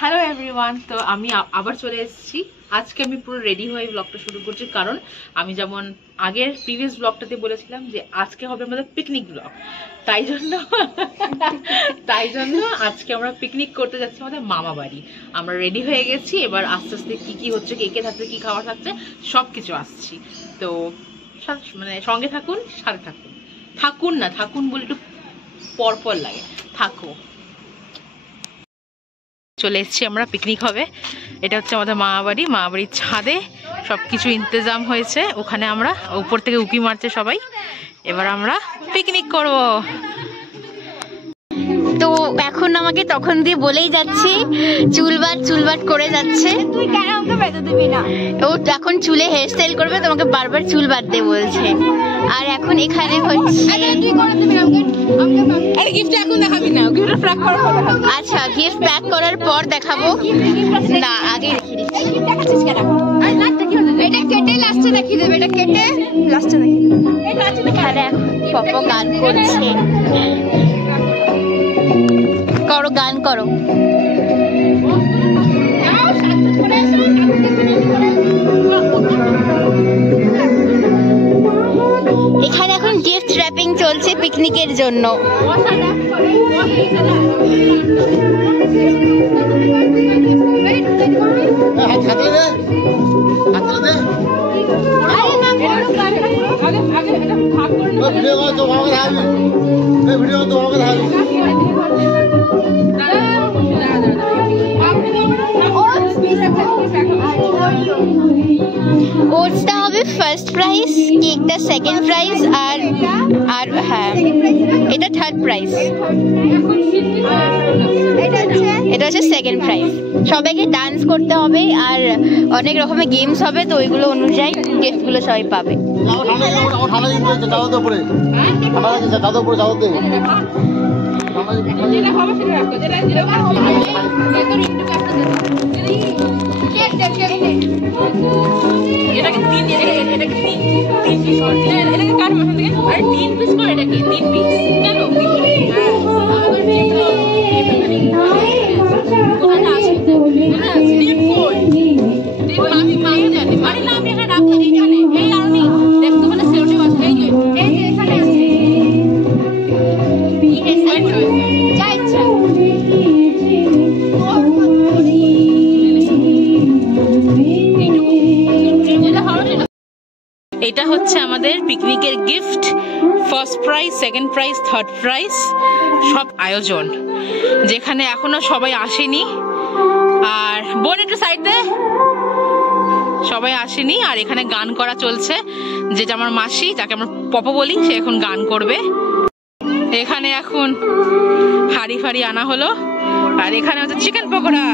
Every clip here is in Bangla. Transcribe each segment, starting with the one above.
হ্যালো এভরিওয়ান, তো আমি আবার চলে এসেছি। আজকে আমি পুরো রেডি হয়ে ব্লগটা শুরু করছি, কারণ আমি যেমন আগের প্রিভিয়াস ব্লগটাতে বলেছিলাম যে আজকে হবে আমাদের পিকনিক ব্লগ। তাই জন্য আজকে আমরা পিকনিক করতে যাচ্ছি আমাদের মামা বাড়ি। আমরা রেডি হয়ে গেছি, এবার আস্তে আস্তে কি কি হচ্ছে, কে কে থাকছে, কি খাবার থাকছে, সবকিছু আসছি। তো মানে সঙ্গে থাকুন, সাথে থাকুন। থাকুন বলে একটু পরপর লাগে, থাকো। চলে এসেছি আমরা, পিকনিক হবে। এটা হচ্ছে আমাদের মামাবাড়ির ছাদে সবকিছু ইন্তজাম হয়েছে। ওখানে আমরা উপর থেকে উকি মারছে সবাই। এবার আমরা পিকনিক করব। তো এখন আমাকে তখন দিয়ে বলেই যাচ্ছি, চুলবাট করে যাচ্ছে। তুই কেন আমাকে বেঁধে দিবি না? ও এখন চুলে হেয়ার স্টাইল করবে, তোমাকে বারবার চুল বাঁধতে বলছে। আর এখন এখানে হচ্ছে তুই করে দিবি না আমাকে। আরে গিফট এখন দেখাবি না, গিফট প্যাক করার পর দেখাবো। আচ্ছা, গিফট প্যাক করার পর দেখাবো না, আগে রেখে দিচ্ছি। এই গিফট দেখাচ্ছিস কেন? আরে লাস্টে কি হলো? এটা কেটে লাস্টে দেখিয়ে দেবে, এটা কেটে লাস্টে দেখিয়ে দেবে। এই লাস্টে দেখালে পপো গান করছে। করো, গান করো। এখানে এখন গিফট র্যাপিং চলছে পিকনিকের জন্য। ওটসটা হবে ফার্স্ট প্রাইজ, কেকটা সেকেন্ড প্রাইজ, আর হ্যাঁ এটা থার্ড প্রাইজ, এটা হচ্ছে সেকেন্ড প্রাইজ। সবাইকে ডান্স করতে হবে আর অনেক রকমের গেমস হবে, তো ওইগুলো অনুযায়ী গিফটগুলো সবাই পাবে। এটা হচ্ছে আমাদের পিকনিকের gift. First prize, second prize, third prize, সব আয়োজন, যেখানে এখনো সবাই আসেনি। আর বোন একটু সাইড দে, সবাই আসেনি। আর এখানে গান করা চলছে, যেটা আমার মাসি, যাকে আমরা পপো বলি, সে এখন গান করবে। এখানে এখন হাড়ি ফাড়ি আনা হলো, আর এখানে হচ্ছে চিকেন পকোড়া।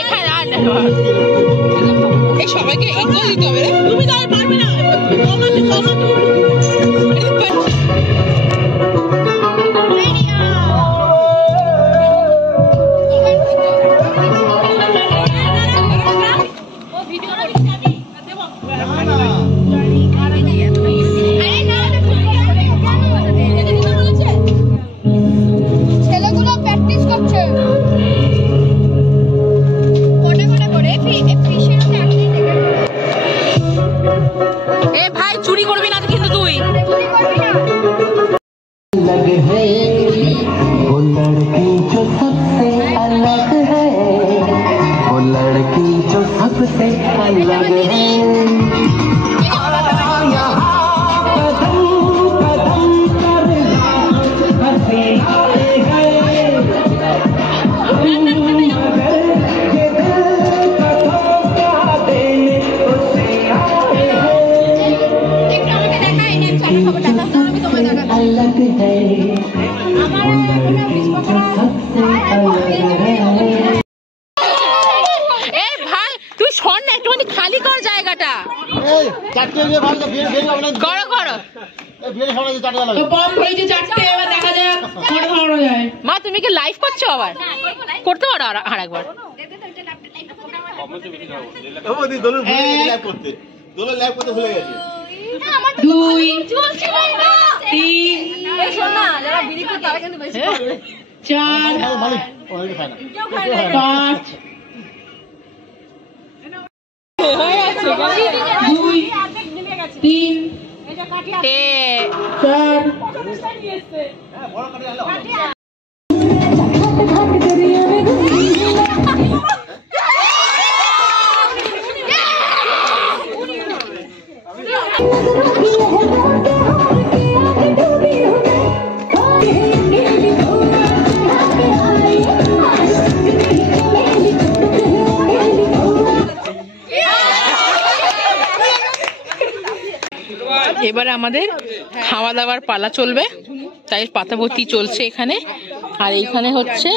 এখানে আর এই সবাইকে ইকুয়াল দিতে হবে রে। তুমি তো আর পারবে না। ছেলেগুলো প্র্যাকটিস করছে। এ ভাই চুরি করবি না কিন্তু তুই। लग है वो लड़की जो सबसे अलग है, वो लड़की जो सबसे अलग है। कदम कदम कर हंसी आते हैं, मगर ये दिल का धोखा देने उसे आए हैं। अलग है वो लड़की जो सबसे अलग है। এ ভাই তুই শোন না একটুখানি খালি কর জায়গাটা। করো করো মা, তুমি কি লাইভ করছো? আবার করতে পারো আর একবার। দুই, তিন, চার, পাঁচ, দুই, তিন, চার। এবারে আমাদের খাওয়া দাওয়ার পালা চলবে, তাই পাতাভর্তি চলছে এখানে। আর এইখানে হচ্ছে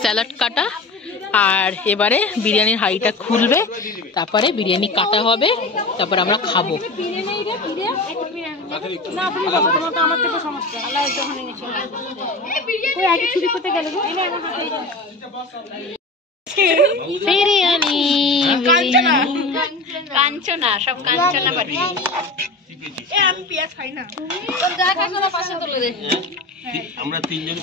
স্যালাড কাটা, আর এবারে বিরিয়ানির হাঁড়িটা খুলবে, তারপরে বিরিয়ানি কাটা হবে, তারপর আমরা খাবো। বিরিয়ানি কাঞ্চনা, সব কাঞ্চনা বাড়ি। আমি পেঁয়াজ খাই না। আমরা তিনজন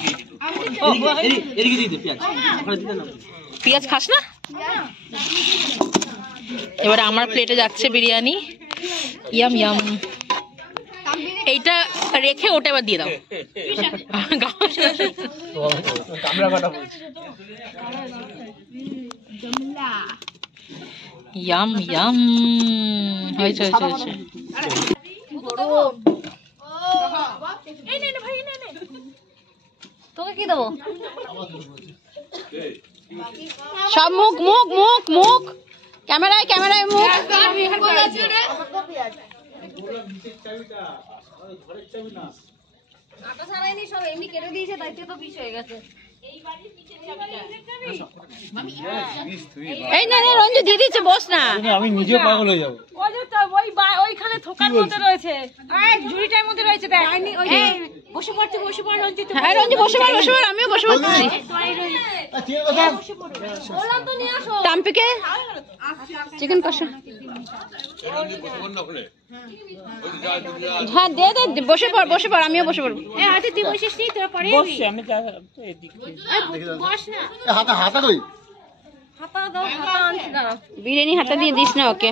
পেঁয়াজ খাস না? এবারে আমার প্লেটে যাচ্ছে বিরিয়ানি। Yam yam. এইটা রেখে ওটা এবার দিয়ে দাও। Yam yam. হয়েছে হয়েছে হয়েছে। তোকে কি দেবো? সব মুখ মুখ মুখ মুখ, ক্যামেরায় ক্যামেরায় মুখ। এই না রঞ্জু দিয়ে দিচ্ছে, বস না। আমি নিজে পাগল হয়ে যাবো। ওইখানে থোকার মধ্যে রয়েছে, ঝুড়িটার মধ্যে রয়েছে। বসে পড়ছি, বসে পড় রঞ্জি। হ্যাঁ রঞ্জু বসে পড়, বসে পড়, আমিও বসে পড়ছি। টাম্পিকে চিকেন কষা। হ্যাঁ দে দে, বসে পড় বসে পড়, আমিও বসে পড়বো। হাতে দিয়ে বসিস নি তোরা, পরে বসছি আমি। বস না। হাতা হাতা কই? হাতা দাও, হাতা আনছি, দাঁড়াও। বিরিয়ানি হাতে দিয়ে দিস না ওকে।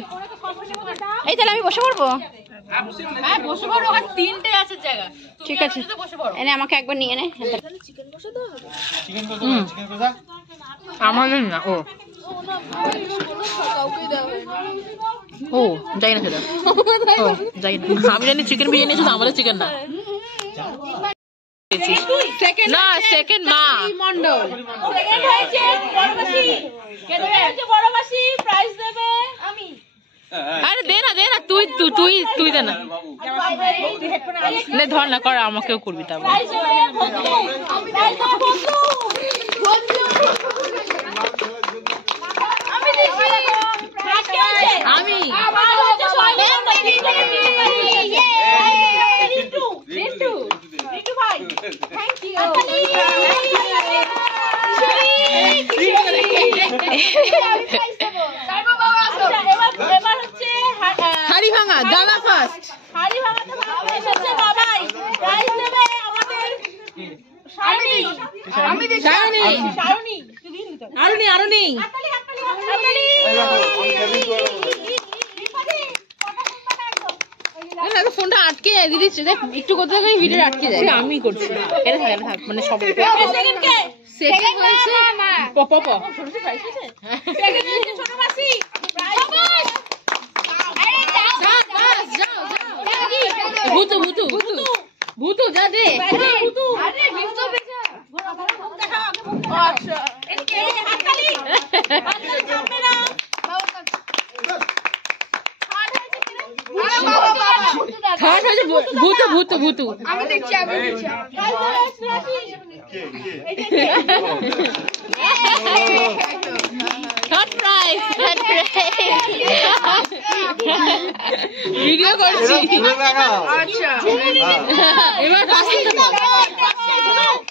এই তাহলে আমি বসে পড়বো। হ্যাঁ বসে পড়ো, ওখানে তিনটে আছে জায়গা। ঠিক আছে, এনে আমাকে একবার নিয়ে নে। চিকেন কষা আমাদের না, ও ও যাই না সেটা, ও যাই না। আমি জানি চিকেন বিরিয়ানি শুধু আমাদের চিকেন না। না সেকেন্ড মা মন্ডল সেকেন্ড হয়েছে বড়বাসী। কে হয়েছে বড়বাসী? প্রাইজ দেবে আমি। আরে দে না দে না, তুই তুই তুই তুই দে না, নে ধর না কর, আমাকেও করবি তারপর। প্রাইজ দেবে বন্ধু, আমি প্রাইজ দেব বন্ধু। এবার হচ্ছে হাড়ি ভাঙা দাদা ফার্স্ট। হাড়ি ভাঙাতে এসেছে বাবাই। প্রাইজ নেবে আমাদের শারুনি। আরুনি ফোনটা আটকে যায় দিদি, দেখ একটু করতে থাকলে ভিডিও আটকে যায়। আমি করছি, এটা থাক মানে সব সেকেন্ড কে? সেকেন্ড হয়েছে পপ ছোট মাসি। ভূতু ভূতু ভূতু যা দে। থার্ড হয়েছে ভূতু ভূতু ভূতু। আমি দেখছি থার্ড প্রাইজ ভিডিও করছি।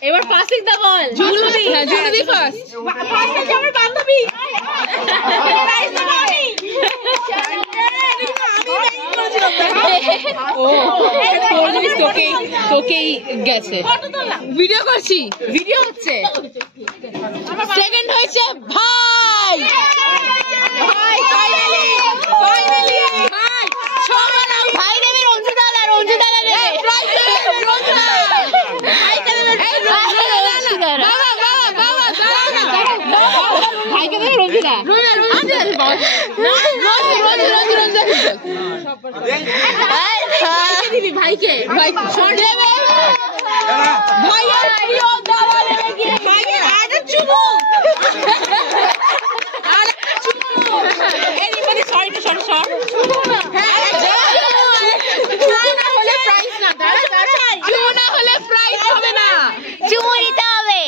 এবার পাসিং দা বল। জুলুদি, হ্যাঁ জুলুদি ফার্স্ট। আমার বান্ধবী। ও তোকেই গেছে। ভিডিও করছি, ভিডিও হচ্ছে। সেকেন্ড হয়েছে ভাই। ভাই ফাইনালি ভাই ভাই দেবে রঞ্জু দাদা দেবে। ভাইকে দেবে রঞ্জিতা। দিবি ভাইকে, ভাই শর্ট দেবে। ভাইয়ের প্রিয় দাদা দেবে, ভাইয়ের আরেকটা চুমু। চুমু নিতে হবে।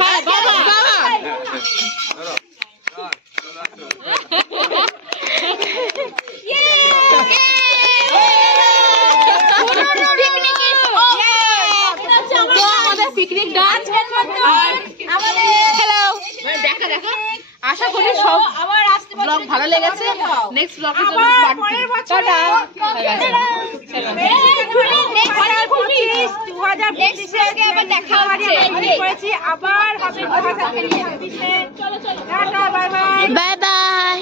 হ্যাঁ বাবা বাবা পিকনিক ডান। হ্যালো, দেখা আশা করি সব আবার আসতে ব্লগ ভালো লেগেছে। নেক্সট ব্লগের জন্য পরের বছর 2025 আবার দেখা হচ্ছে। আবার হবে। চলো tata, bye bye. Bye bye.